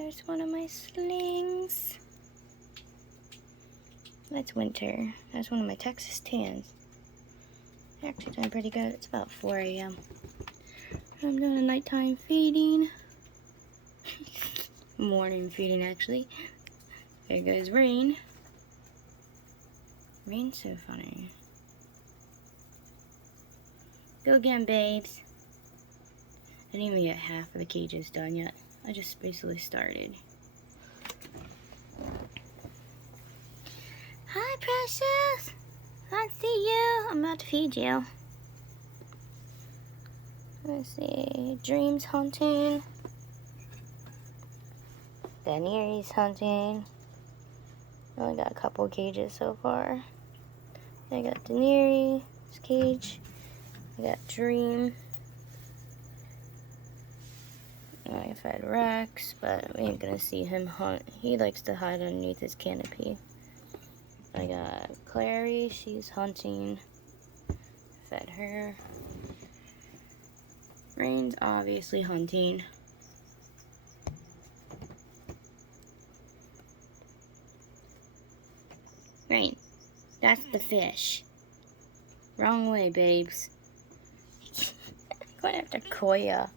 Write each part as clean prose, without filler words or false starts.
There's one of my slings. That's Winter. That's one of my Texas tans. They're actually doing pretty good. It's about 4 a.m. I'm doing a nighttime feeding. Morning feeding, actually. There goes Rain. Rain's so funny. Go again, babes. I didn't even get half of the cages done yet. I just basically started. Hi, Precious. I see you. I'm about to feed you. Let's see. Dream's hunting. Daenerys hunting. I only got a couple cages so far. I got Daenerys' cage. I got Dream. I fed Rex, but we ain't gonna see him hunt. He likes to hide underneath his canopy. I got Clary, she's hunting. Fed her. Rain's obviously hunting. Rain, that's the fish. Wrong way, babes. Going after Koya.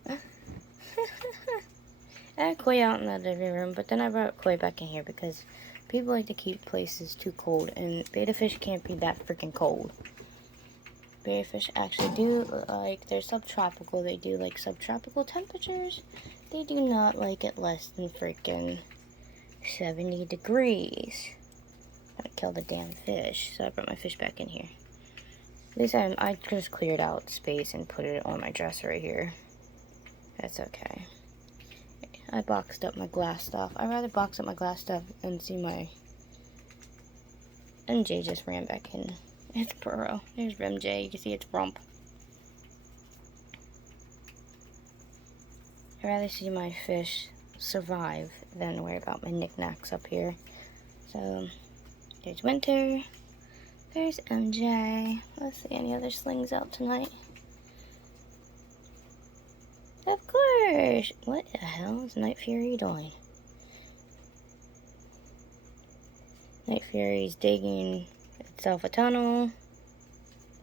I had Koi out in the living room, but then I brought Koi back in here because people like to keep places too cold, and betta fish can't be that freaking cold. Betta fish actually do like, they're subtropical, they do like subtropical temperatures. They do not like it less than freaking 70 degrees. Gotta kill the damn fish, so I brought my fish back in here. This time I just cleared out space and put it on my dresser right here. That's okay. I boxed up my glass stuff. I'd rather box up my glass stuff and see my... MJ just ran back in. It's burrow. There's MJ. You can see its rump. I'd rather see my fish survive than worry about my knickknacks up here. So, there's Winter. There's MJ. Let's see any other slings out tonight. Of course! What the hell is Night Fury doing? Night Fury's digging itself a tunnel.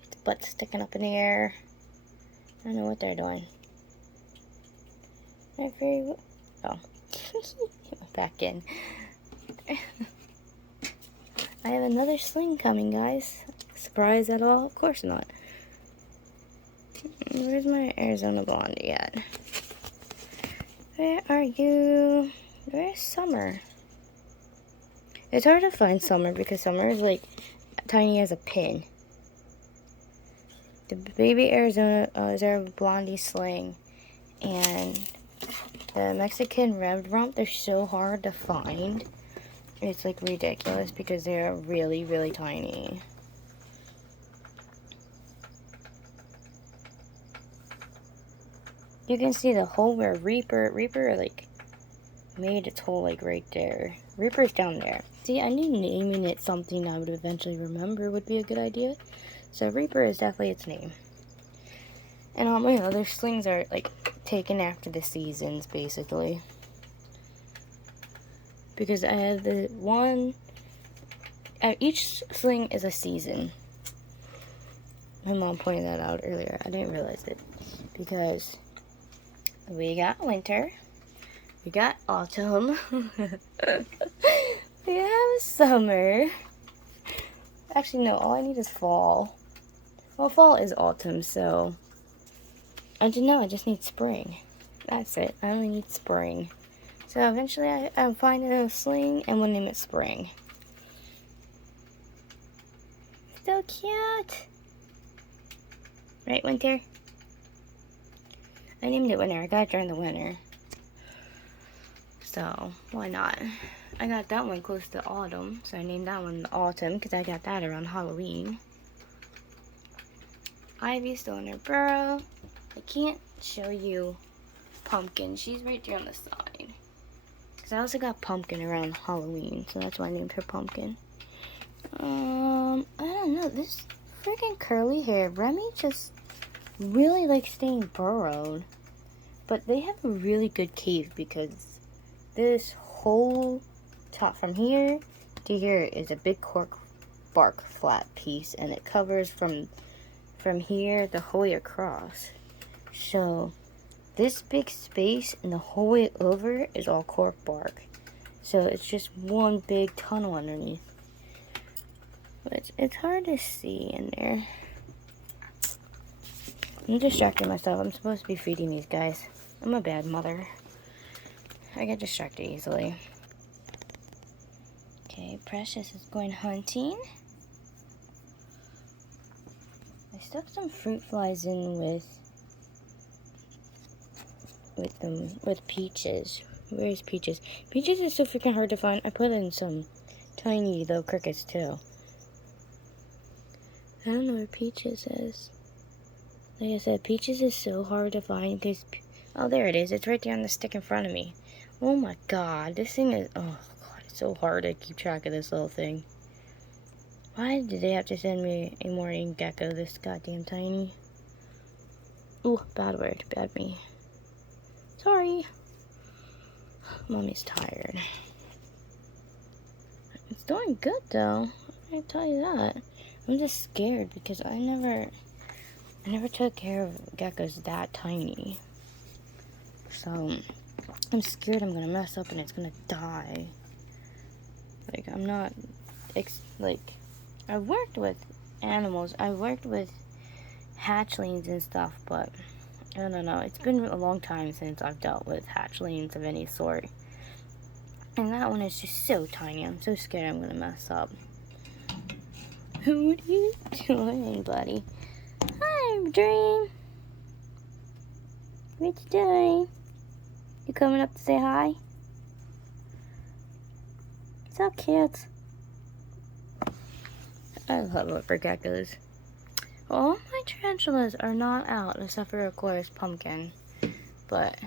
Its butt's sticking up in the air. I don't know what they're doing. Night Fury... Oh. Back in. I have another sling coming, guys. Surprise at all? Of course not. Where's my Arizona Blondie at? Where are you? Where's Summer? It's hard to find Summer because Summer is like tiny as a pin. The baby Arizona Blondie sling and the Mexican Red Rump, they're so hard to find. It's like ridiculous because they're really, really tiny. You can see the hole where Reaper like made its hole like right there. Reaper's down there. See, I knew naming it something I would eventually remember would be a good idea. So Reaper is definitely its name. And all my other slings are like taken after the seasons basically. Because I have the one, each sling is a season. My mom pointed that out earlier. I didn't realize it. Because we got winter, we got autumn, we have summer. Actually, no, all I need is fall. Well, fall is autumn, so I just need spring. That's it. I only need spring. So eventually I'll find a sling and we'll name it Spring. So cute. Right, Winter? I named it Winter. I got it during the winter. So, why not? I got that one close to autumn, so I named that one Autumn because I got that around Halloween. Ivy's still in her burrow. I can't show you Pumpkin. She's right there on the side. Because I also got Pumpkin around Halloween, so that's why I named her Pumpkin. I don't know. This freaking curly hair. Remy just really likes staying burrowed. But they have a really good cave because this whole top from here to here is a big cork bark flat piece, and it covers from here the whole way across. So this big space and the whole way over is all cork bark. So it's just one big tunnel underneath. But it's hard to see in there. I'm distracting myself. I'm supposed to be feeding these guys. I'm a bad mother. I get distracted easily. Okay, Precious is going hunting. I stuck some fruit flies in with Peaches. Where's Peaches? Peaches is so freaking hard to find. I put in some tiny little crickets too. I don't know where Peaches is. Like I said, Peaches is so hard to find because... Oh, there it is. It's right there on the stick in front of me. Oh my god. This thing is... Oh god, it's so hard to keep track of this little thing. Why did they have to send me a morning gecko this goddamn tiny? Ooh, bad word. Bad me. Sorry. Mommy's tired. It's doing good though. I can tell you that. I'm just scared because I never took care of geckos that tiny. So I'm scared I'm gonna mess up and it's gonna die. Like, I'm not I've worked with animals. I've worked with hatchlings and stuff, but I don't know. It's been a long time since I've dealt with hatchlings of any sort. And that one is just so tiny. I'm so scared I'm gonna mess up. What are you doing, buddy? Hi, Dream. What you doing? You coming up to say hi? What's up, kids? I love it for geckos. All my tarantulas are not out, except for, of course, Pumpkin. But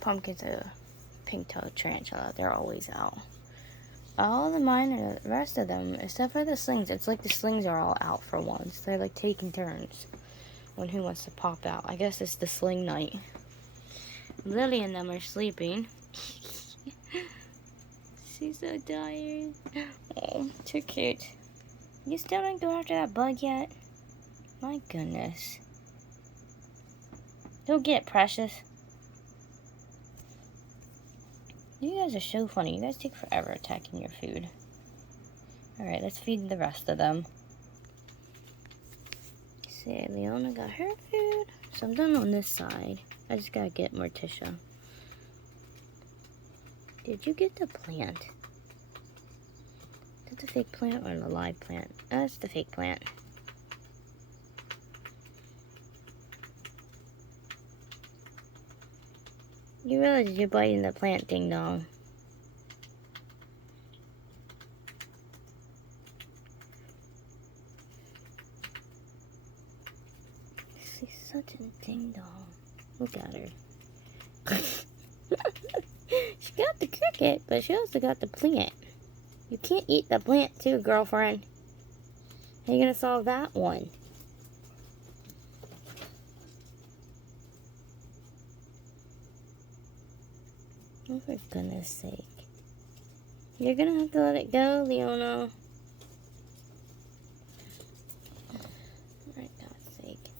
Pumpkin's a pink-toed tarantula. They're always out. All the rest of them, except for the slings, it's like the slings are all out for once. They're like taking turns on who wants to pop out. I guess it's the sling night. Lily and them are sleeping. She's so tired. Oh, too cute. You still didn't go after that bug yet? My goodness. Go get Precious. You guys are so funny. You guys take forever attacking your food. Alright, let's feed the rest of them. See, Leona got her food. So I'm done on this side. I just gotta get Morticia. Did you get the plant? Is that the fake plant or the live plant? That's the fake plant. You realize you're biting the plant, ding dong. She's such a ding dong. Look at her. She got the cricket, but she also got the plant. You can't eat the plant too, girlfriend. How are you gonna solve that one? Oh, for goodness sake. You're gonna have to let it go, Leona. For God's sake.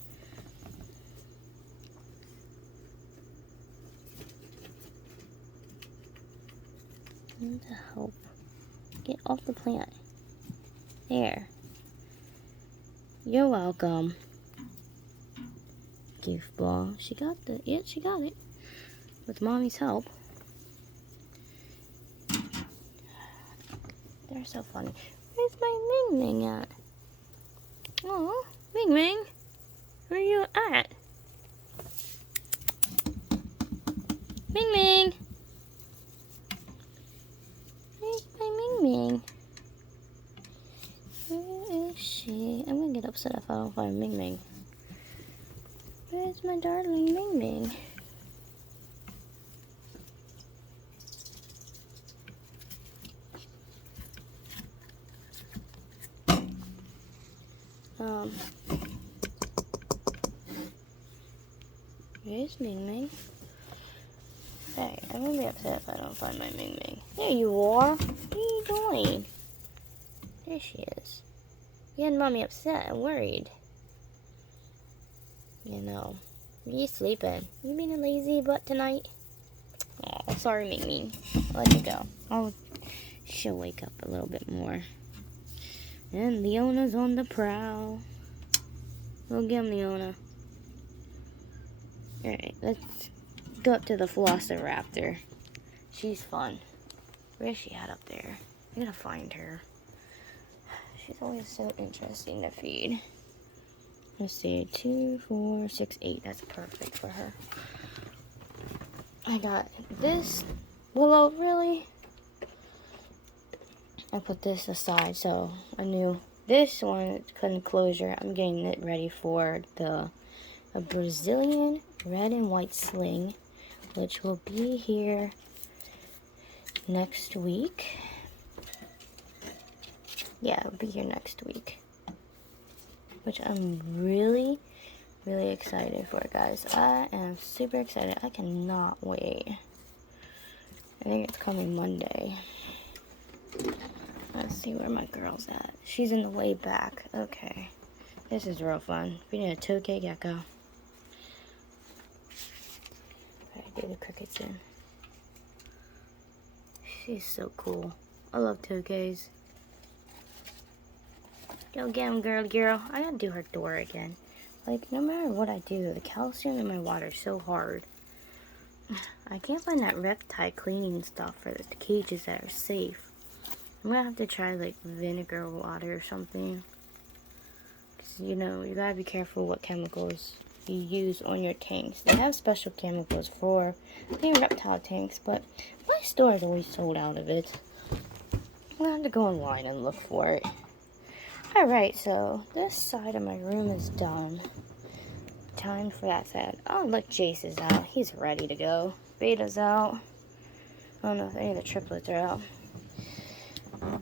I need to help. Get off the plant. There. You're welcome. Goofball. She got she got it. With Mommy's help. They're so funny. Where's my Ming Ming at? Oh, Ming Ming. Where are you at? Ming Ming. Where's my Ming Ming? Where is she? I'm gonna get upset if I don't find Ming Ming. Where's my darling Ming Ming? Where's Ming Ming? There. I'm gonna be upset if I don't find my Ming Ming. There you are. What are you doing? There she is. You had mommy upset and worried. You know. You sleeping? You being a lazy butt tonight? Oh, sorry, Ming Ming. I'll let you go. She'll wake up a little bit more. And Leona's on the prowl. Go get him, Leona. Alright, let's go up to the Velociraptor. She's fun. Where's she at up there? I gotta find her. She's always so interesting to feed. Let's see, 2, 4, 6, 8. That's perfect for her. I got this. Willow, really? I put this aside, so I knew this one enclosure. I'm getting it ready for a Brazilian red and white sling, which will be here next week. Yeah, it'll be here next week, which I'm really, really excited for, guys. I am super excited. I cannot wait. I think it's coming Monday. Let's see where my girl's at. She's in the way back. Okay. This is real fun. We need a tokay gecko. I do the crickets in. She's so cool. I love tokays. Go get him, girl. I gotta do her door again. Like, no matter what I do, the calcium in my water is so hard. I can't find that reptile cleaning stuff for the cages that are safe. I'm gonna have to try like vinegar water or something. Cause you know, you gotta be careful what chemicals you use on your tanks. They have special chemicals for the reptile tanks, but my store is always sold out of it. I'm gonna have to go online and look for it. Alright, so this side of my room is done. Time for that side. Oh, look, Jace is out. He's ready to go. Beta's out. I don't know if any of the triplets are out.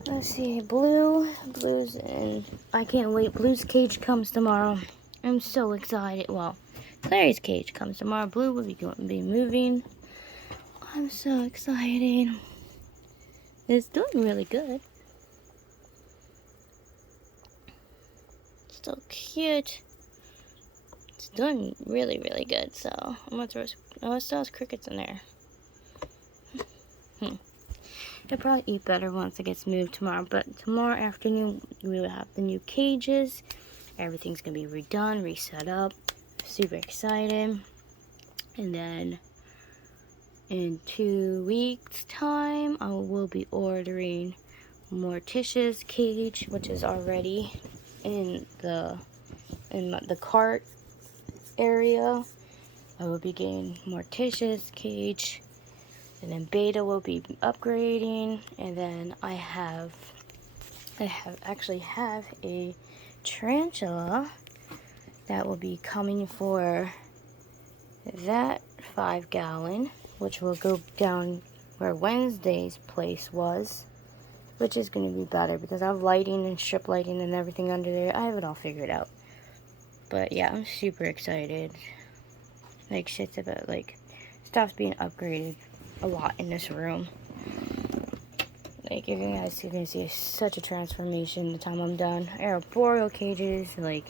Let's see, Blue's in. I can't wait. Blue's cage comes tomorrow. I'm so excited. Well, Clary's cage comes tomorrow. Blue will be moving. I'm so excited. It's doing really good. So cute. It's doing really, really good. So I'm gonna throw. Oh, it still has crickets in there. They'll probably eat better once it gets moved tomorrow. But tomorrow afternoon, we will have the new cages. Everything's going to be redone, reset up. Super excited. And then in 2 weeks' time, I will be ordering Morticia's cage, which is already in the cart area. I will be getting Morticia's cage. And then Beta will be upgrading, and then I actually have a tarantula that will be coming for that 5-gallon, which will go down where Wednesday's place was, which is going to be better because I have lighting and strip lighting and everything under there. I have it all figured out. But yeah, I'm super excited. Like, shit's about, like, stuff's being upgraded a lot in this room. Like, if you guys can see such a transformation the time I'm done. Arboreal cages, like,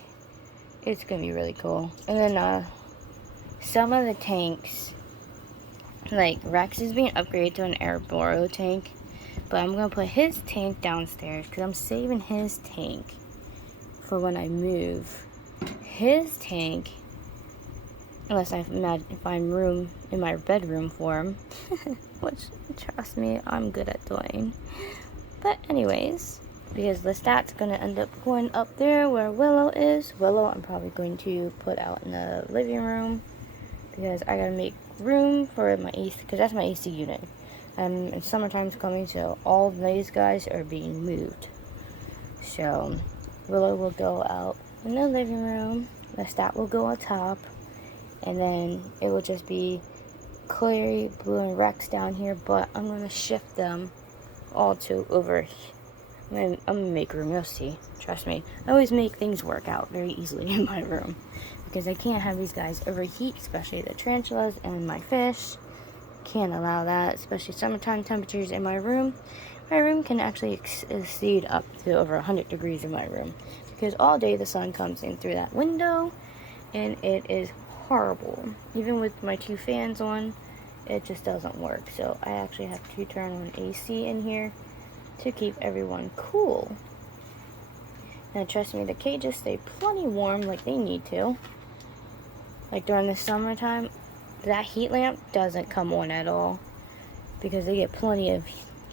it's gonna be really cool. And then some of the tanks, like Rex is being upgraded to an arboreal tank, but I'm gonna put his tank downstairs because I'm saving his tank for when I move. His tank, unless I find room in my bedroom for him. Which, trust me, I'm good at doing. But anyways, because Lestat's going to end up going up there where Willow is. Willow I'm probably going to put out in the living room. Because I got to make room for my AC, because that's my AC unit. And summertime's coming, so all these guys are being moved. So, Willow will go out in the living room. Lestat will go on top. And then it will just be Clary, Blue, and Rex down here. But I'm going to shift them all to over. I'm going to make room. You'll see. Trust me. I always make things work out very easily in my room. Because I can't have these guys overheat. Especially the tarantulas and my fish. can't allow that, especially summertime temperatures in my room. My room can actually exceed up to over 100 degrees in my room because all day the sun comes in through that window and it is horrible. Even with my 2 fans on, it just doesn't work. So I actually have to turn on AC in here to keep everyone cool. Now trust me, the cages stay plenty warm like they need to. Like during the summertime, that heat lamp doesn't come on at all because they get plenty of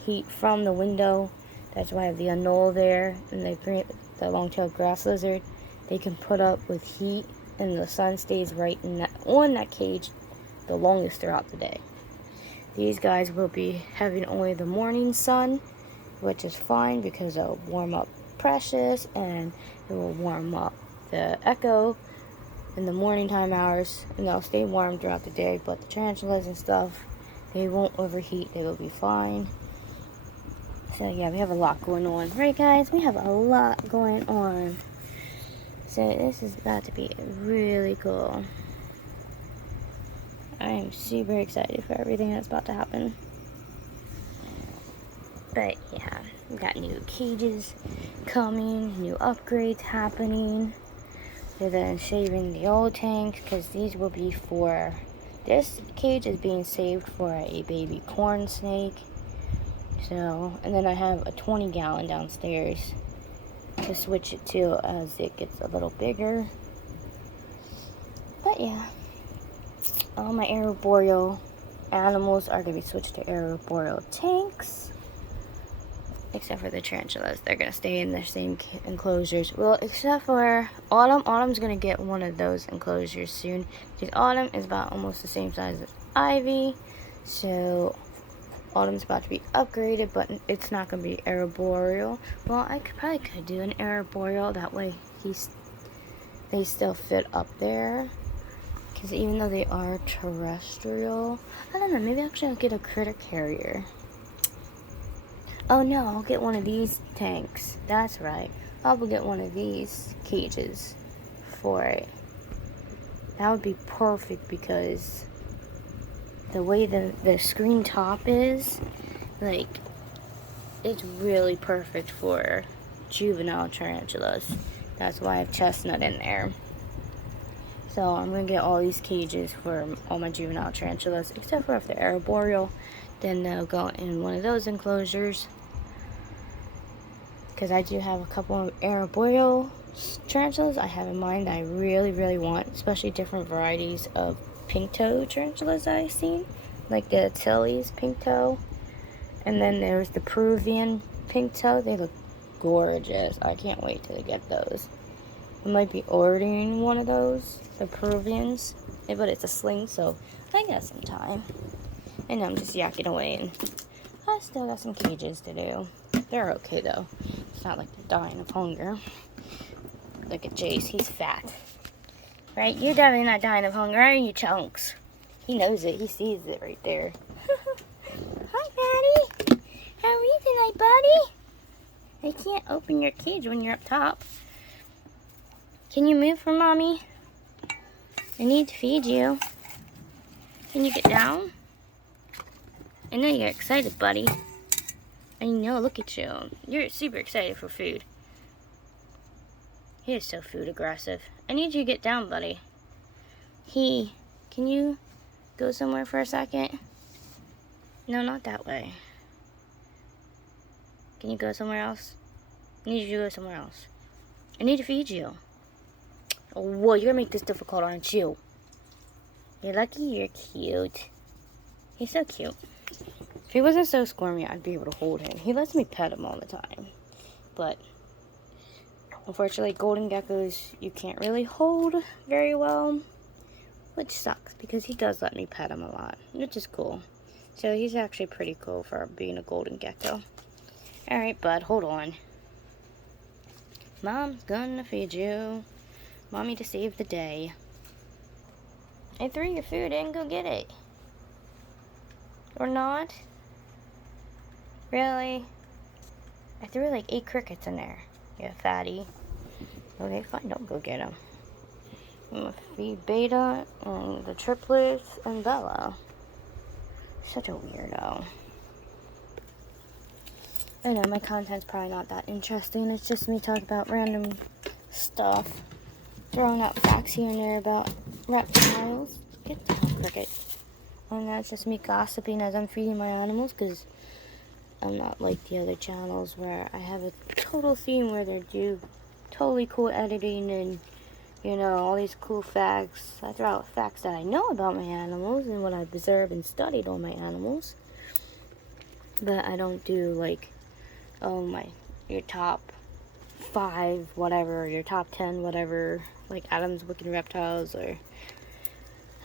heat from the window. That's why I have the anole there, and they bring the long-tailed grass lizard. They can put up with heat, and the sun stays right in on that cage the longest throughout the day. These guys will be having only the morning sun, which is fine because it'll warm up Precious and it will warm up the Echo in the morning time hours, and they'll stay warm throughout the day. But the tarantulas and stuff, they won't overheat. They will be fine. So yeah, we have a lot going on, right guys? We have a lot going on. So this is about to be really cool. I am super excited for everything that's about to happen. But yeah, we got new cages coming, new upgrades happening. They're then shaving the old tanks because these will be for, this cage is being saved for a baby corn snake. So, and then I have a 20-gallon downstairs to switch it to as it gets a little bigger. But yeah, all my arboreal animals are going to be switched to arboreal tanks. Except for the tarantulas. They're going to stay in their same enclosures. Well, except for Autumn. Autumn's going to get one of those enclosures soon. Because Autumn is about almost the same size as Ivy. So, Autumn's about to be upgraded, but it's not going to be arboreal. Well, I probably could do an arboreal. That way, they still fit up there. Because even though they are terrestrial, I don't know. Maybe actually I'll get a critter carrier. Oh no, I'll get one of these tanks. That's right. I'll get one of these cages for it. That would be perfect because the way the screen top is, like, it's really perfect for juvenile tarantulas. That's why I have chestnut in there. So I'm going to get all these cages for all my juvenile tarantulas, except for if they're arboreal, then they'll go in one of those enclosures. Because I do have a couple of arboreal tarantulas I have in mind that I really, really want, especially different varieties of pink toe tarantulas that I've seen, like the Tilly's pink toe, and then there's the Peruvian pink toe. They look gorgeous. I can't wait till I get those. I might be ordering one of those, the Peruvians, but it's a sling, so I got some time. And I'm just yakking away, and I still got some cages to do. They're okay though. It's not like they're dying of hunger. Look at Jace, he's fat. Right? You're definitely not dying of hunger, are you, Chunks? He knows it. He sees it right there. Hi, Patty. How are you tonight, buddy? I can't open your cage when you're up top. Can you move for Mommy? I need to feed you. Can you get down? I know you're excited, buddy. I know, look at you. You're super excited for food. He is so food aggressive. I need you to get down, buddy. Can you go somewhere for a second? No, not that way. Can you go somewhere else? I need you to go somewhere else. I need to feed you. Oh, whoa, you're gonna make this difficult, aren't you? You're lucky you're cute. He's so cute. If he wasn't so squirmy, I'd be able to hold him. He lets me pet him all the time. But, unfortunately, golden geckos, you can't really hold very well. Which sucks, because he does let me pet him a lot. Which is cool. So, he's actually pretty cool for being a golden gecko. Alright, bud, hold on. Mom's gonna feed you. Mommy to save the day. I threw your food in, go get it. Or not? Really? I threw like 8 crickets in there. You fatty. Okay, fine, don't go get them. I'm gonna feed Beta and the triplets and Bella. Such a weirdo. I know my content's probably not that interesting. It's just me talking about random stuff. Throwing out facts here and there about reptiles. Get down, cricket. And that's just me gossiping as I'm feeding my animals, because I'm not like the other channels where I have a total theme where they do totally cool editing and, you know, all these cool facts. I throw out facts that I know about my animals and what I've observed and studied on my animals. But I don't do like, oh, your top 5 whatever, your top 10 whatever, like Adam's Wicked Reptiles, or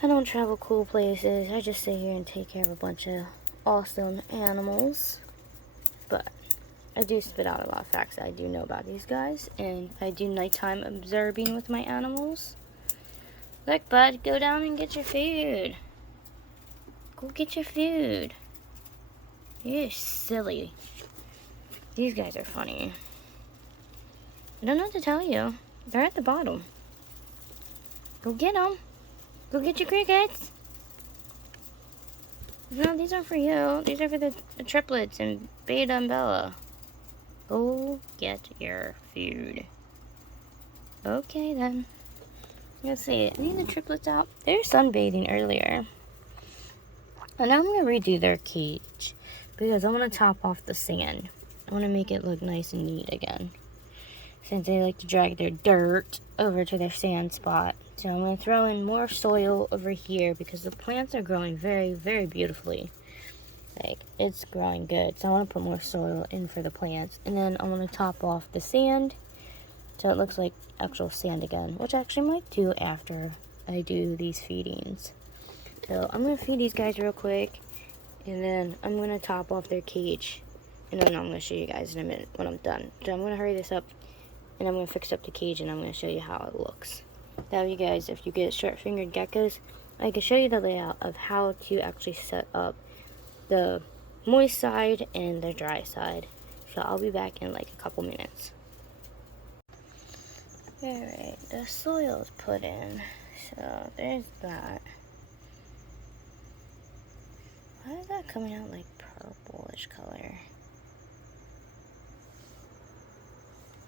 I don't travel cool places. I just sit here and take care of a bunch of awesome animals. But I do spit out a lot of facts that I do know about these guys, and I do nighttime observing with my animals. Look, bud, go down and get your food. Go get your food. You're silly. These guys are funny. I don't know what to tell you. They're at the bottom. Go get them. Go get your crickets. No, these aren't for you. These are for the triplets and Beta and Bella. Go get your food. Okay, then. Let's see. I need the triplets out. They were sunbathing earlier. And now I'm going to redo their cage, because I want to top off the sand. I want to make it look nice and neat again, since they like to drag their dirt over to their sand spot. So I'm going to throw in more soil over here, because the plants are growing very, very beautifully. Like, it's growing good. So I want to put more soil in for the plants. And then I want to top off the sand so it looks like actual sand again, which I actually might do after I do these feedings. So I'm going to feed these guys real quick, and then I'm going to top off their cage. And then I'm going to show you guys in a minute when I'm done. So I'm going to hurry this up, and I'm going to fix up the cage, and I'm going to show you how it looks. Now, you guys, if you get short-fingered geckos, I can show you the layout of how to actually set up the moist side and the dry side. So I'll be back in like a couple minutes. Alright, the soil is put in. So there's that. Why is that coming out like purplish color?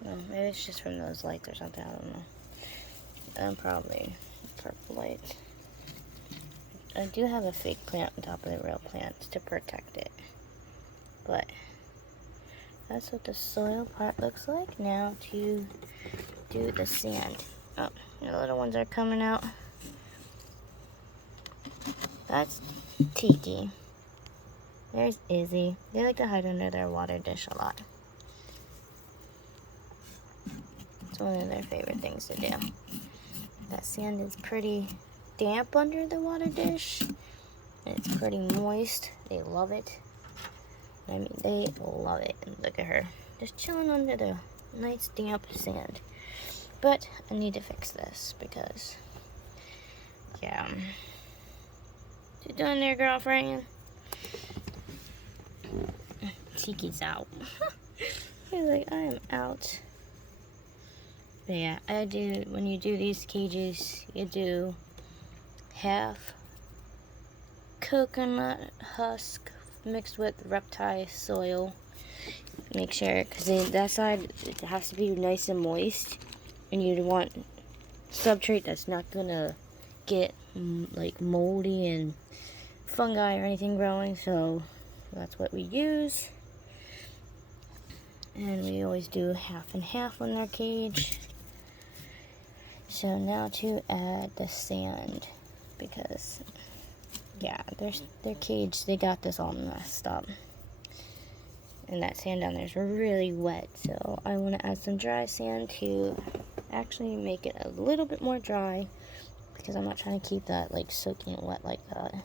Maybe it's just from those lights or something, I don't know. Probably purple lights. I do have a fake plant on top of the real plants to protect it. But that's what the soil part looks like. Now to do the sand. Oh, the little ones are coming out. That's Tiki. There's Izzy. They like to hide under their water dish a lot. It's one of their favorite things to do. That sand is pretty damp under the water dish. And it's pretty moist. They love it. I mean, they love it. And look at her. Just chilling under the nice damp sand. But I need to fix this because, yeah. What you doing there, girlfriend? Tiki's out. He's like, I am out. But yeah, I do, when you do these cages, you do half coconut husk mixed with reptile soil. Make sure, because that side, it has to be nice and moist. And you want substrate that's not going to get like moldy and fungi or anything growing. So that's what we use. And we always do half and half on our cage. So now to add the sand, because yeah, their cage, they got this all messed up. And that sand down there is really wet, so I want to add some dry sand to actually make it a little bit more dry, because I'm not trying to keep that like soaking wet like that.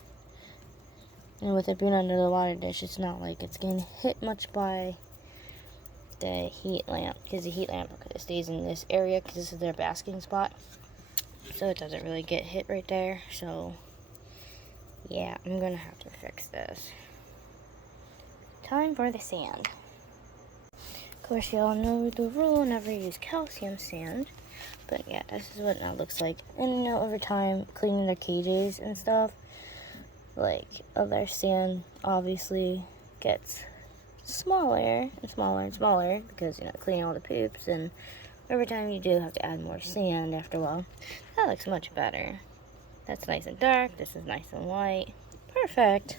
And with it being under the water dish, it's not like it's getting hit much by the heat lamp, because the heat lamp stays in this area because this is their basking spot, so it doesn't really get hit right there. So yeah, I'm gonna have to fix this. Time for the sand. Of course, you all know the rule, never use calcium sand. But yeah, this is what it now looks like. And you know, over time, cleaning their cages and stuff, like other sand obviously gets smaller and smaller and smaller because, you know, cleaning all the poops, and every time you do have to add more sand after a while. That looks much better. That's nice and dark. This is nice and white. Perfect.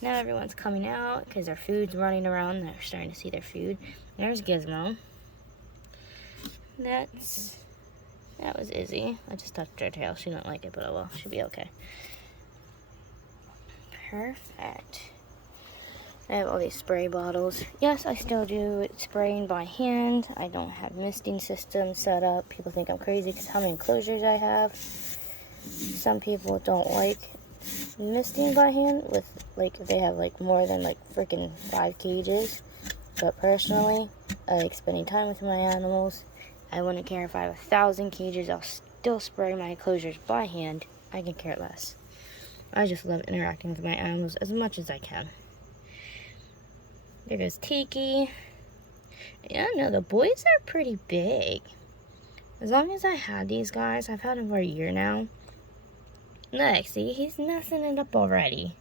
Now everyone's coming out because their food's running around. They're starting to see their food. There's Gizmo. That was Izzy. I just touched her tail. She didn't like it, but oh well. She'll be okay. Perfect. I have all these spray bottles. Yes, I still do spraying by hand. I don't have misting systems set up. People think I'm crazy because how many enclosures I have. Some people don't like misting by hand with, like, they have like more than like freaking 5 cages. But personally, I like spending time with my animals. I wouldn't care if I have 1,000 cages. I'll still spray my enclosures by hand. I can care less. I just love interacting with my animals as much as I can. There goes Tiki. Yeah, no, the boys are pretty big. As long as I had these guys, I've had them for a year now. Look, see, he's messing it up already.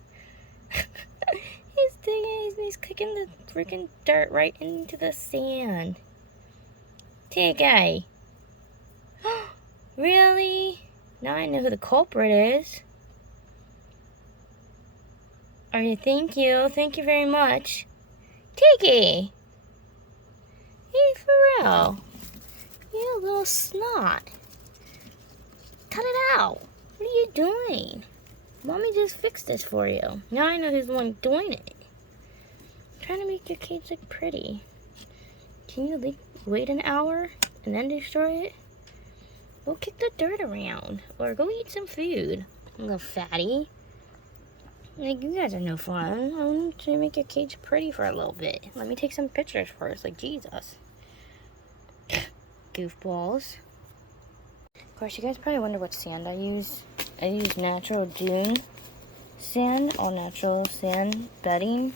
He's kicking the freaking dirt right into the sand. Tiki. Really? Now I know who the culprit is. Alright, thank you. Thank you very much. Tiki! Hey, for real. You little snot. Cut it out. What are you doing? Mommy just fixed this for you. Now I know who's the one doing it. I'm trying to make your cage look pretty. Can you wait an hour and then destroy it? Go kick the dirt around. Or go eat some food. You little fatty. Like, you guys are no fun. I want to make your cage pretty for a little bit. Let me take some pictures first, like Jesus. Goofballs. Of course, you guys probably wonder what sand I use. I use natural dune sand, all natural sand bedding.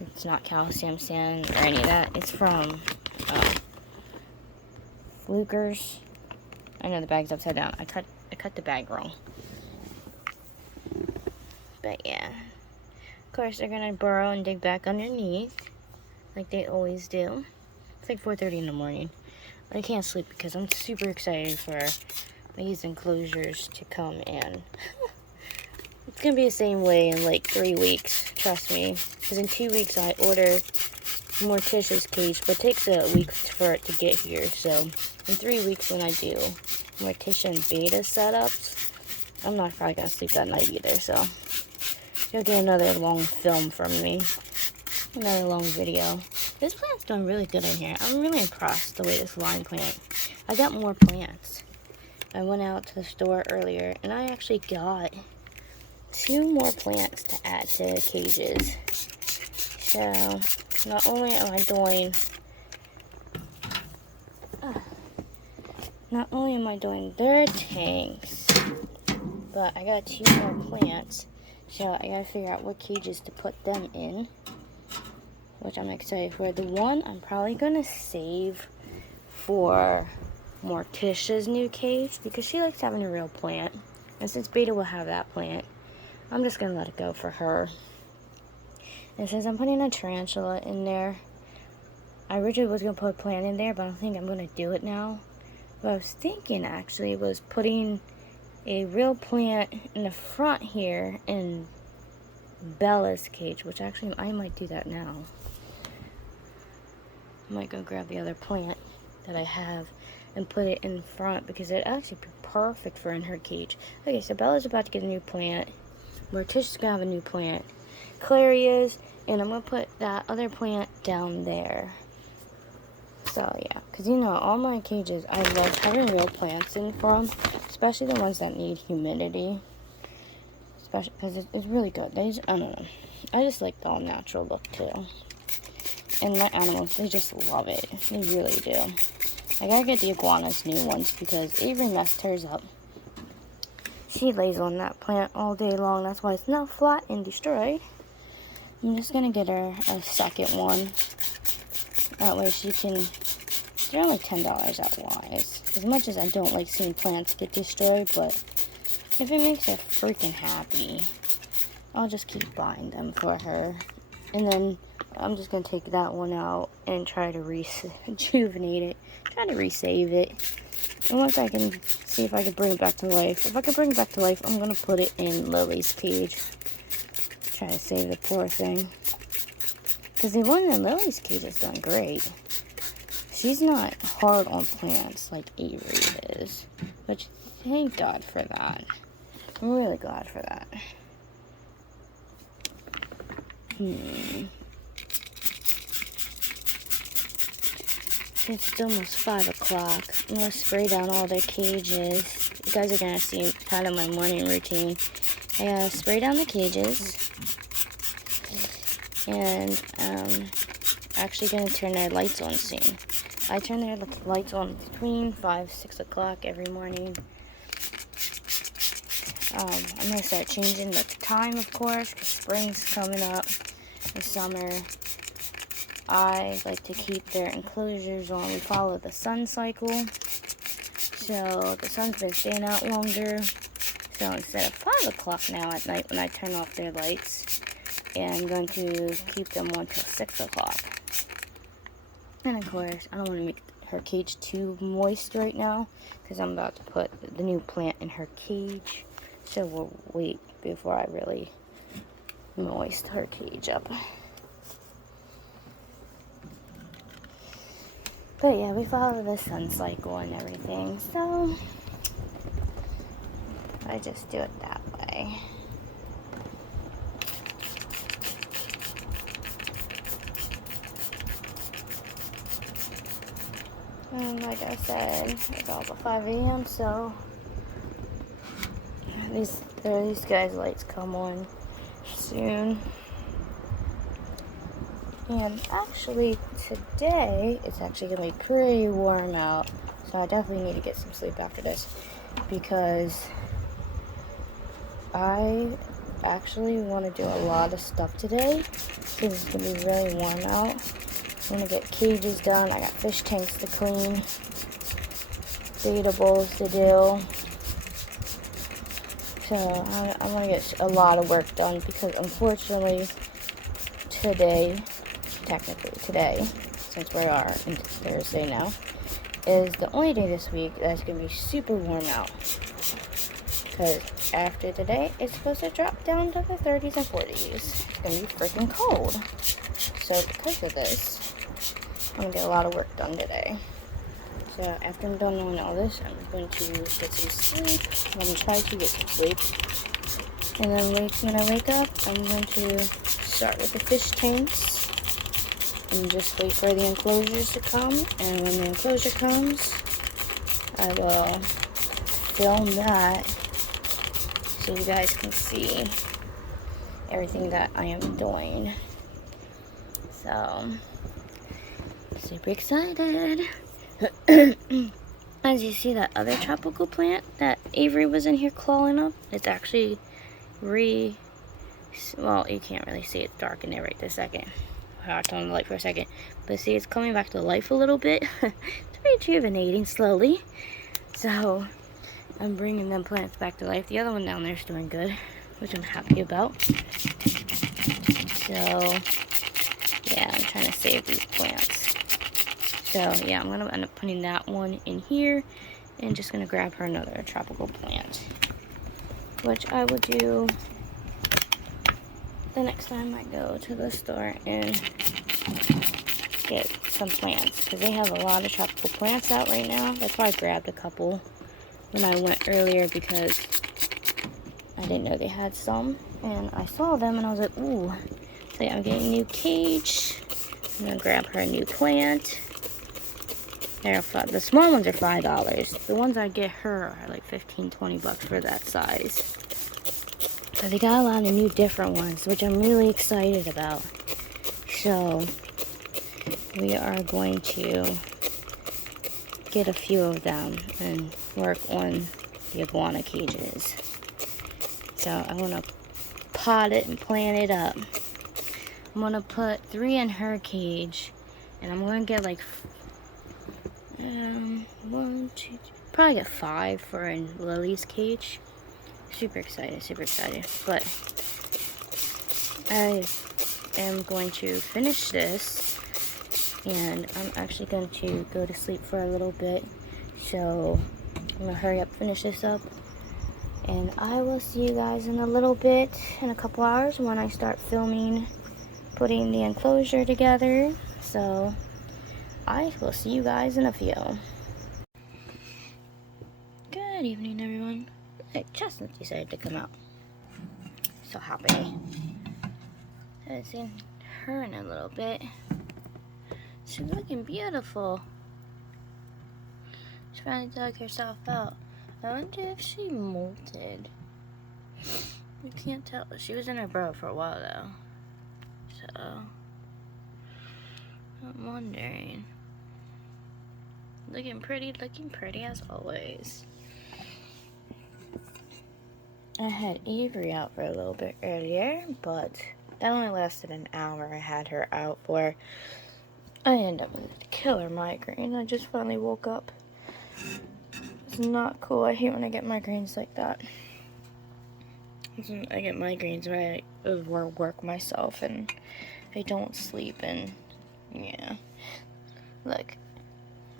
It's not calcium sand or any of that. It's from Flukers. I know the bag's upside down. I cut the bag wrong. But yeah. Of course, they're gonna burrow and dig back underneath, like they always do. It's like 4:30 in the morning. I can't sleep because I'm super excited for these enclosures to come in. It's gonna be the same way in like 3 weeks, trust me. Because in 2 weeks I order Morticia's cage, but it takes a week for it to get here. So in 3 weeks when I do Morticia and beta setups, I'm not probably gonna sleep that night either. So you'll get another long film from me, another long video. This plant's doing really good in here. I'm really impressed the way this lime plant. I got more plants. I went out to the store earlier and I actually got 2 more plants to add to the cages. So not only am I doing their tanks, but I got 2 more plants. So I gotta figure out what cages to put them in, which I'm excited for. The one I'm probably gonna save for Morticia's new cage because she likes having a real plant. And since Beta will have that plant, I'm just gonna let it go for her. And since I'm putting a tarantula in there, I originally was gonna put a plant in there, but I don't think I'm gonna do it now. What I was thinking actually was putting a real plant in the front here in Bella's cage, which actually I might do that now. I might go grab the other plant that I have and put it in front because it'd actually be perfect for in her cage. Okay, so Bella's about to get a new plant. Morticia's gonna have a new plant. Clary is, and I'm gonna put that other plant down there. So yeah, because you know, all my cages, I love having real plants in for them, especially the ones that need humidity. Especially because it's really good. I don't know. I just like the all natural look too. And my animals, they just love it. They really do. I gotta get the iguanas new ones because Avery messed hers up. She lays on that plant all day long. That's why it's not flat and destroyed. I'm just gonna get her a second one. That way she can... They're only $10 at Wise. As much as I don't like seeing plants get destroyed, but if it makes her freaking happy, I'll just keep buying them for her. And then I'm just going to take that one out and try to rejuvenate it. Try to resave it. And once I can see if I can bring it back to life. If I can bring it back to life, I'm going to put it in Lily's cage. Try to save the poor thing. Because the one in Lily's cage is done great. She's not hard on plants like Avery is. But thank God for that. I'm really glad for that. It's almost 5 o'clock. I'm going to spray down all their cages. You guys are going to see kind of my morning routine. I spray down the cages. And actually going to turn their lights on soon. I turn their lights on between 5, 6 o'clock every morning. I'm going to start changing the time, of course, because spring's coming up, the summer. I like to keep their enclosures on. We follow the sun cycle. So the sun's been staying out longer. So instead of 5 o'clock now at night when I turn off their lights, and I'm going to keep them on till 6 o'clock. And of course, I don't want to make her cage too moist right now, because I'm about to put the new plant in her cage. So we'll wait before I really moist her cage up. But yeah, we follow the sun cycle and everything, so I just do it that way. And like I said, it's also 5 a.m., so these guys' lights come on soon. And actually today, it's actually going to be pretty warm out, so I definitely need to get some sleep after this, because I actually want to do a lot of stuff today, because it's going to be really warm out. I'm going to get cages done, I got fish tanks to clean, beta bowls to do, so I'm going to get a lot of work done, because unfortunately technically today, since we are in Thursday now, is the only day this week that's going to be super warm out. Because after today, it's supposed to drop down to the 30s and 40s. It's going to be freaking cold. So because of this, I'm going to get a lot of work done today. So after I'm done doing all this, I'm going to get some sleep. I'm going to try to get some sleep. And then when I wake up, I'm going to start with the fish tanks. And just wait for the enclosures to come, and when the enclosure comes, I will film that so you guys can see everything that I am doing. So, super excited. As you see, that other tropical plant that Avery was in here clawing up, it's actually well, you can't really see, it's dark in there right this second. I'll turn on the light for a second, but see, it's coming back to life a little bit. It's rejuvenating slowly, so I'm bringing them plants back to life. The other one down there is doing good, which I'm happy about. So yeah, I'm trying to save these plants. So yeah, I'm gonna end up putting that one in here and just gonna grab her another tropical plant, which I will do the next time I go to the store and get some plants, because they have a lot of tropical plants out right now. That's why I grabbed a couple when I went earlier, because I didn't know they had some, and I saw them and I was like, ooh. So yeah, I'm getting a new cage. I'm gonna grab her a new plant. The small ones are $5. The ones I get her are like $15-20 for that size. So they got a lot of new different ones, which I'm really excited about. So we are going to get a few of them and work on the iguana cages. So I'm going to pot it and plant it up. I'm going to put 3 in her cage, and I'm going to get like 1, 2, 3, probably get 5 for in Lily's cage. Super excited, but I am going to finish this, and I'm actually going to go to sleep for a little bit. So I'm going to hurry up, finish this up, and I will see you guys in a little bit, in a couple hours, when I start filming, putting the enclosure together. So I will see you guys in a few. Good evening, everyone. Hey, Chestnut decided to come out. So happy. I haven't seen her in a little bit. She's looking beautiful. She finally dug herself out. I wonder if she molted. We can't tell. She was in her burrow for a while though. So I'm wondering. Looking pretty as always. I had Avery out for a little bit earlier, but that only lasted an hour. I had her out for. I ended up with a killer migraine. I just finally woke up. It's not cool. I hate when I get migraines like that. I get migraines when I overwork myself and I don't sleep, and yeah. Look,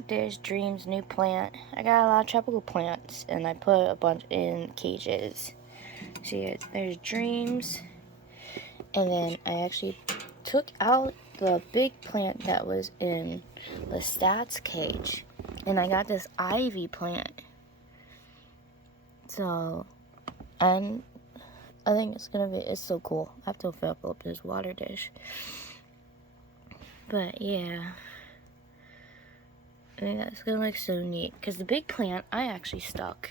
there's Dream's new plant. I got a lot of tropical plants and I put a bunch in cages. See, there's Dreams, and then I actually took out the big plant that was in the stats cage, and I got this ivy plant. So, and I think it's so cool. I have to fill up this water dish. But yeah, I think that's gonna look so neat, because the big plant I actually stuck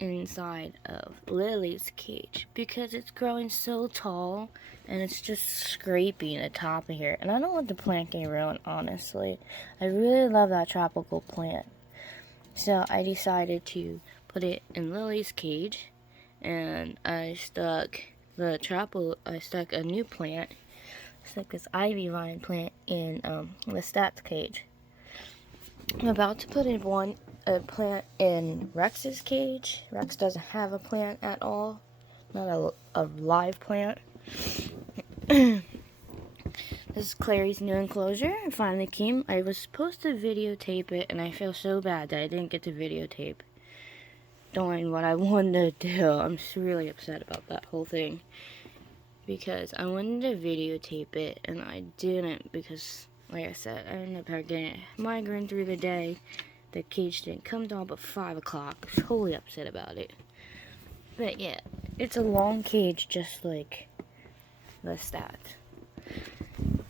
inside of Lily's cage because it's growing so tall and it's just scraping the top of here, and I don't want the plant getting ruined, honestly. I really love that tropical plant, so I decided to put it in Lily's cage, and I stuck a new plant, stuck this ivy vine plant in the stats cage. I'm about to put in a plant in Rex's cage. Rex doesn't have a plant at all. Not a live plant. This is Clary's new enclosure. It finally came. I was supposed to videotape it, and I feel so bad that I didn't get to videotape doing what I wanted to do. I'm really upset about that whole thing, because I wanted to videotape it, and I didn't, because, like I said, I ended up getting a migraine through the day. The cage didn't come down but 5 o'clock. Totally upset about it. But yeah, it's a long cage just like the stats.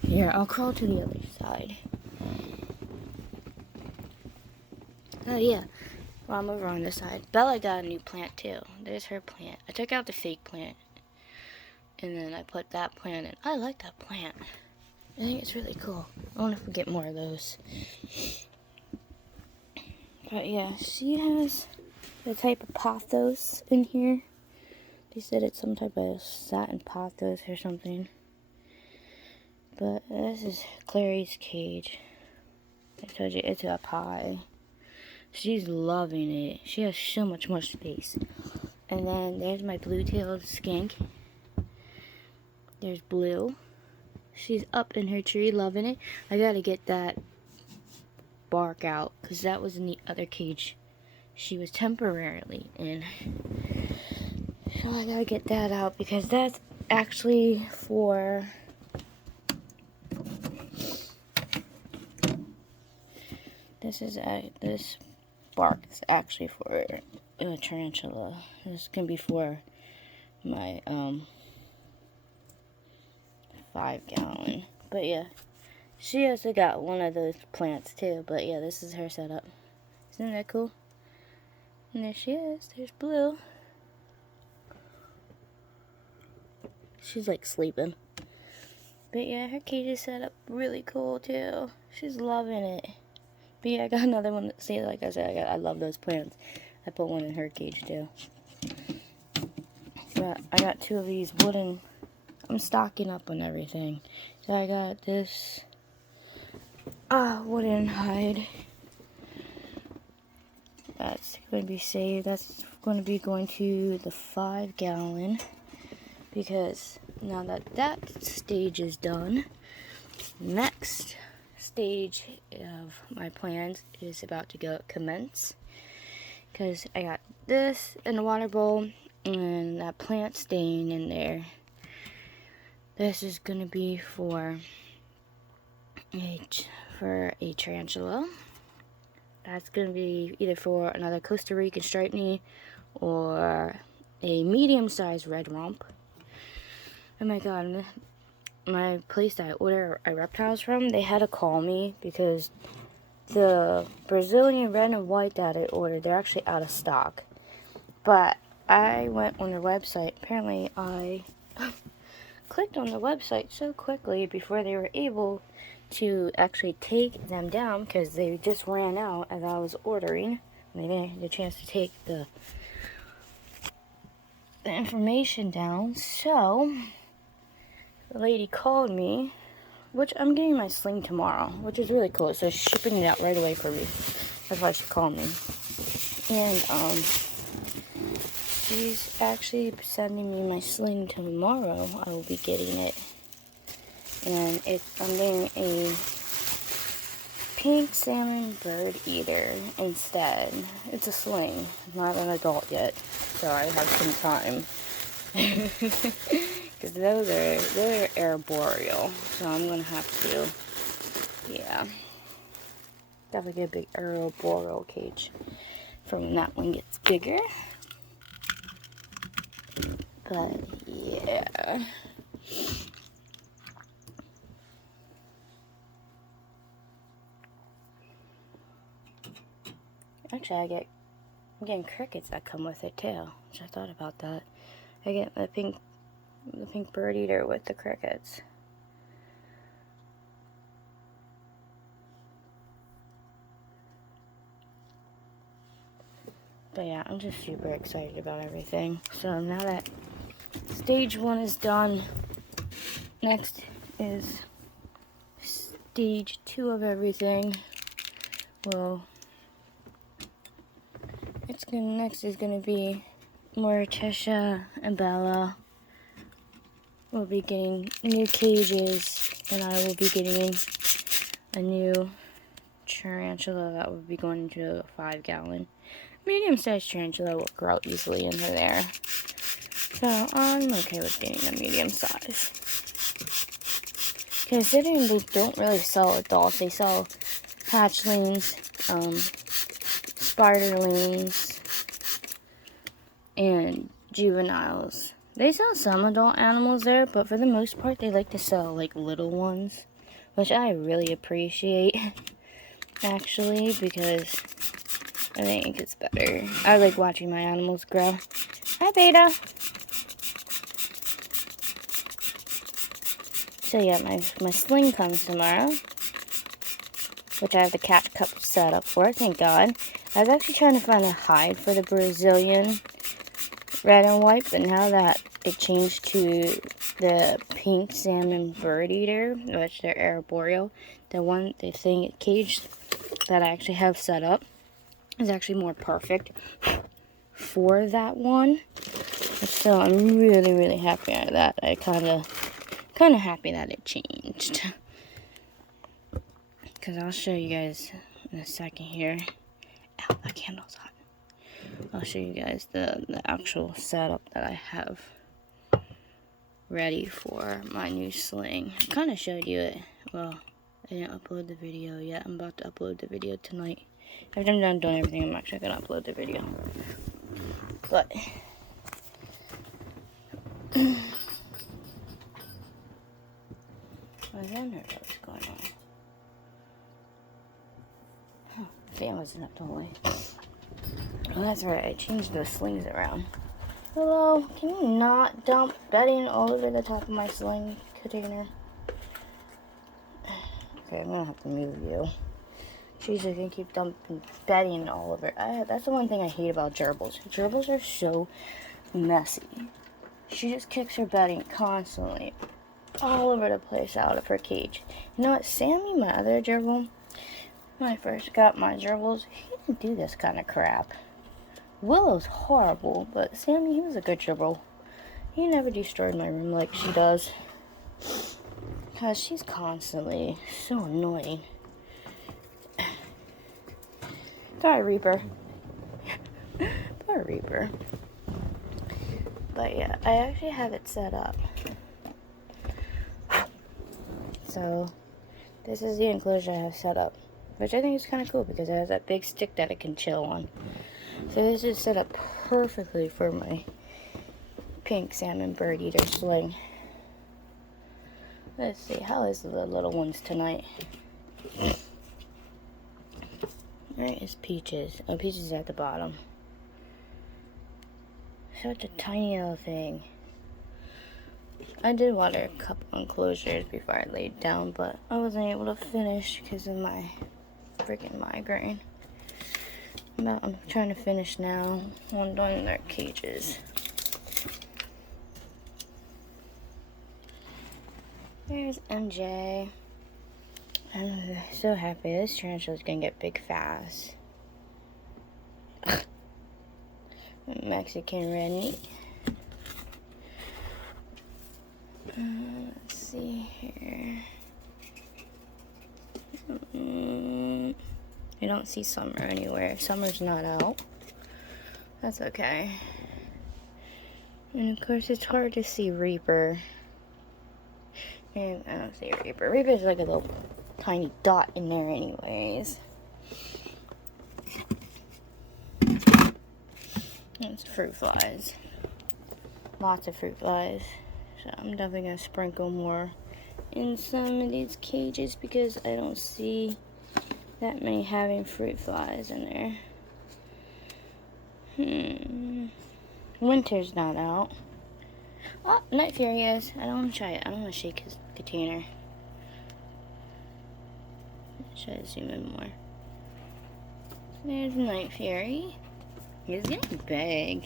Here, I'll crawl to the other side. Oh yeah, well, I'm over on this side. Bella got a new plant too. There's her plant. I took out the fake plant, and then I put that plant in. I like that plant. I think it's really cool. I wonder if we get more of those. But yeah, she has the type of pothos in here. They said it's some type of satin pothos or something. But this is Clary's cage. I told you it's a pie. She's loving it. She has so much more space. And then there's my blue-tailed skink. There's Blue. She's up in her tree loving it. I gotta get that bark out, because that was in the other cage she was temporarily in. So I gotta get that out, because that's actually for this bark is actually for a tarantula. This can be for my 5-gallon. But yeah, she also got one of those plants too. But yeah, this is her setup. Isn't that cool? And there she is. There's Blue. She's like sleeping. But yeah, her cage is set up really cool too. She's loving it. But yeah, I got another one. See, like I said, I love those plants. I put one in her cage too. But I got 2 of these wooden. I'm stocking up on everything. So I got this wooden hide. That's going to be saved. That's going to be going to the 5-gallon, because now that that stage is done, next stage of my plans is about to commence, because I got this in the water bowl and that plant staying in there. This is gonna be for a tarantula. That's gonna be either for another Costa Rican striped knee or a medium-sized red rump. Oh my god, my place that I order reptiles from, they had to call me because the Brazilian red and white that I ordered, they're actually out of stock. But I went on their website. Apparently I clicked on the website so quickly before they were able to actually take them down, because they just ran out as I was ordering. They didn't have the chance to take the information down. So the lady called me, which I'm getting my sling tomorrow, which is really cool. So she's shipping it out right away for me. That's why she called me. And she's actually sending me my sling tomorrow. I will be getting it. And I'm getting a pink salmon bird eater instead. It's a sling, not an adult yet, so I have some time. Because they're arboreal, so I'm gonna have to, yeah, definitely get a big arboreal cage for when that one gets bigger. But yeah. Actually, I'm getting crickets that come with it too, which I thought about that. I get the pink bird eater with the crickets. But yeah, I'm just super excited about everything. So now that stage 1 is done, next is stage 2 of everything. Well, next is gonna be Morticia and Bella. We'll be getting new cages, and I will be getting a new tarantula that will be going into a 5-gallon. Medium-sized tarantula will grow easily into there. So I'm okay with getting a medium size. Considering they don't really sell adults, they sell hatchlings, spiderlings, and juveniles. They sell some adult animals there, but for the most part, they like to sell like little ones, which I really appreciate, actually, because I think it's better. I like watching my animals grow. Hi, Beta. So yeah, my sling comes tomorrow, which I have the cat cup set up for, thank God. I was actually trying to find a hide for the Brazilian red and white, but now that it changed to the pink salmon bird eater, which they're arboreal, the thing cage that I actually have set up is actually more perfect for that one. So I'm really, really happy at that. I kind of happy that it changed. Because I'll show you guys in a second here. Ow, that candle's hot. I'll show you guys the actual setup that I have ready for my new sling. I kind of showed you it. Well, I didn't upload the video yet. I'm about to upload the video tonight. After I'm done doing everything, I'm actually going to upload the video. But I don't know what's going on. Huh, damn, wasn't up totally. Oh, that's right, I changed those slings around. Hello, can you not dump bedding all over the top of my sling container? Okay, I'm gonna have to move you. She's just gonna keep dumping bedding all over. That's the one thing I hate about gerbils. Gerbils are so messy. She just kicks her bedding constantly all over the place out of her cage. You know what, Sammy, my other gerbil, when I first got my gerbils, he didn't do this kind of crap. Willow's horrible, but Sammy, he was a good gerbil. He never destroyed my room like she does. Because she's constantly so annoying. Poor Reaper. Poor Reaper. But yeah, I actually have it set up. So, this is the enclosure I have set up. Which I think is kind of cool because it has that big stick that it can chill on. So this is set up perfectly for my pink salmon bird eater sling. Let's see, how is the little ones tonight? Where is Peaches? Oh, Peaches is at the bottom. Such a tiny little thing. I did water a couple enclosures before I laid down, but I wasn't able to finish because of my freaking migraine. I'm trying to finish now. I'm doing their cages. There's MJ. I'm so happy. This tarantula is gonna get big fast. Mexican red meat. Let's see here. I don't see Summer anywhere. Summer's not out. That's okay. And of course, it's hard to see Reaper. And I don't see Reaper. Reaper's like a little tiny dot in there anyways. It's fruit flies. Lots of fruit flies. So I'm definitely going to sprinkle more in some of these cages because I don't see that many having fruit flies in there. Winter's not out. Oh, Night Fury is. I don't want to try it. I don't want to shake his container. Should I zoom in more? There's Night Fury. He's getting big.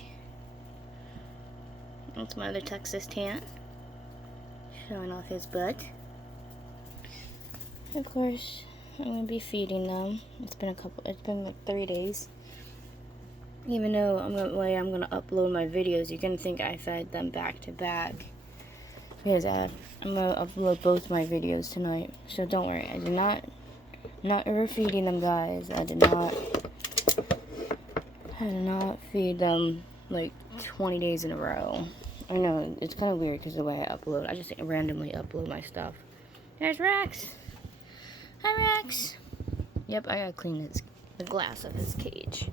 That's my other Texas tan. Showing off his butt. Of course, I'm gonna be feeding them. It's been like 3 days. Even though the way I'm gonna upload my videos, you're gonna think I fed them back to back. Because I'm gonna upload both my videos tonight. So don't worry, I did not overfeeding them, guys. I did not feed them like 20 days in a row. I know, it's kind of weird because the way I upload, I just randomly upload my stuff. There's Rex. Hi, Rex. Yep, I gotta clean the glass of his cage.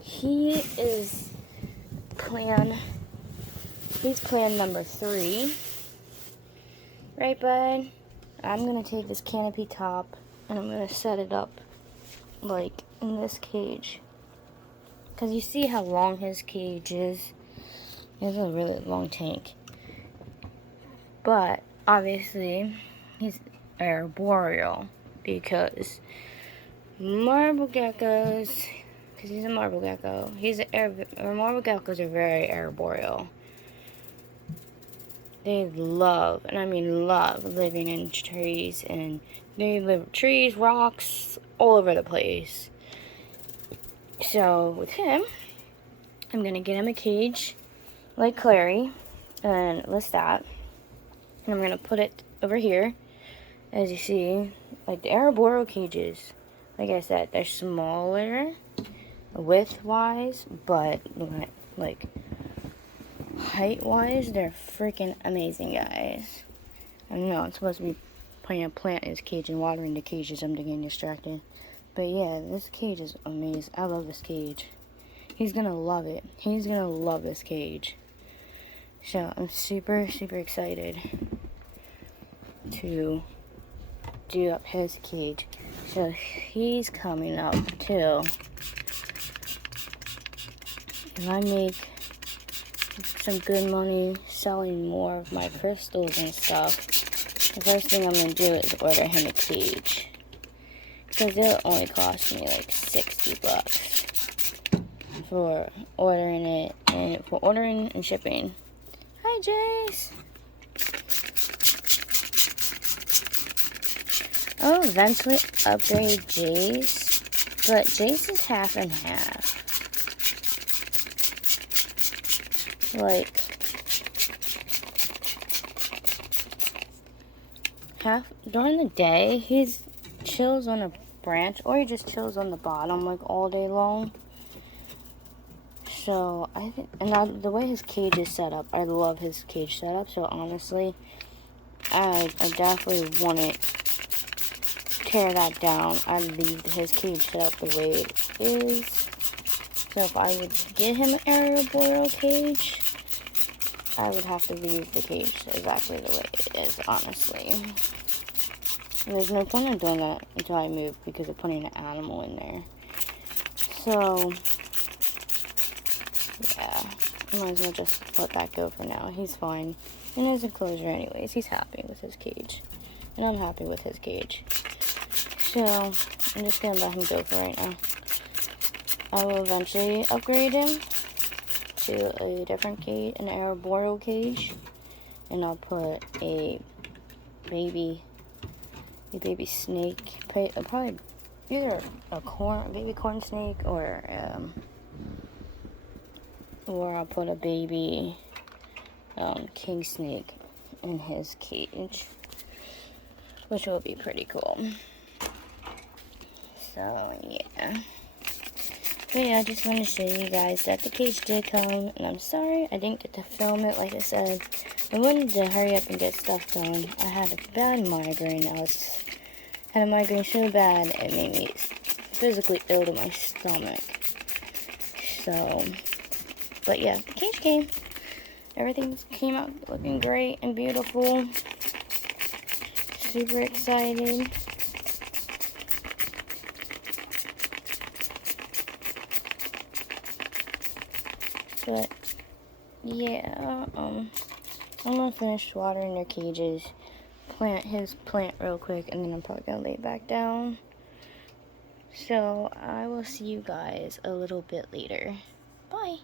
He's plan number 3. Right, bud? I'm gonna take this canopy top and I'm gonna set it up like in this cage. Because you see how long his cage is. It's a really long tank. But obviously he's arboreal because marble geckos, because he's a marble gecko, marble geckos are very arboreal. They love, and I mean love, living in trees, and they live trees, rocks, all over the place. So with him, I'm gonna get him a cage like Clary and Lestat, and I'm gonna put it over here. As you see, like the arboreal cages, like I said, they're smaller width-wise, but like height-wise, they're freaking amazing, guys. I know I'm supposed to be putting a plant in his cage and watering the cages. I'm getting distracted, but yeah, this cage is amazing. I love this cage. He's gonna love it. He's gonna love this cage. So I'm super excited to do up his cage. So he's coming up too. If I make some good money selling more of my crystals and stuff, the first thing I'm gonna do is order him a cage. Because it'll only cost me like $60 for ordering it and for ordering and shipping. Hi, Jace. I'll eventually upgrade Jace, but Jace is half and half. Like, during the day, he's chills on a branch, or he just chills on the bottom like all day long. So I think, and the way his cage is set up, I love his cage setup. So honestly, I definitely wouldn't tear that down. I'd leave his cage set up the way it is. So if I would get him an arboreal cage, I would have to leave the cage exactly the way it is, honestly. There's no point in doing that until I move because of putting an animal in there. So, yeah, I might as well just let that go for now. He's fine in his enclosure anyways. He's happy with his cage. And I'm happy with his cage. So, I'm just going to let him go for right now. I will eventually upgrade him to a different cage, an arboreal cage. And I'll put a baby snake, probably either a baby corn snake, or I'll put a baby king snake in his cage, which will be pretty cool. So yeah, but yeah, I just want to show you guys that the cage did come, and I'm sorry I didn't get to film it. Like I said, I wanted to hurry up and get stuff done. I had a bad migraine. Had a migraine so bad it made me physically ill to my stomach. So, but yeah, the cage came. Everything came out looking great and beautiful. Super excited. But yeah, I'm gonna finish watering their cages, plant his plant real quick, and then I'm probably gonna lay it back down. So I will see you guys a little bit later. Bye.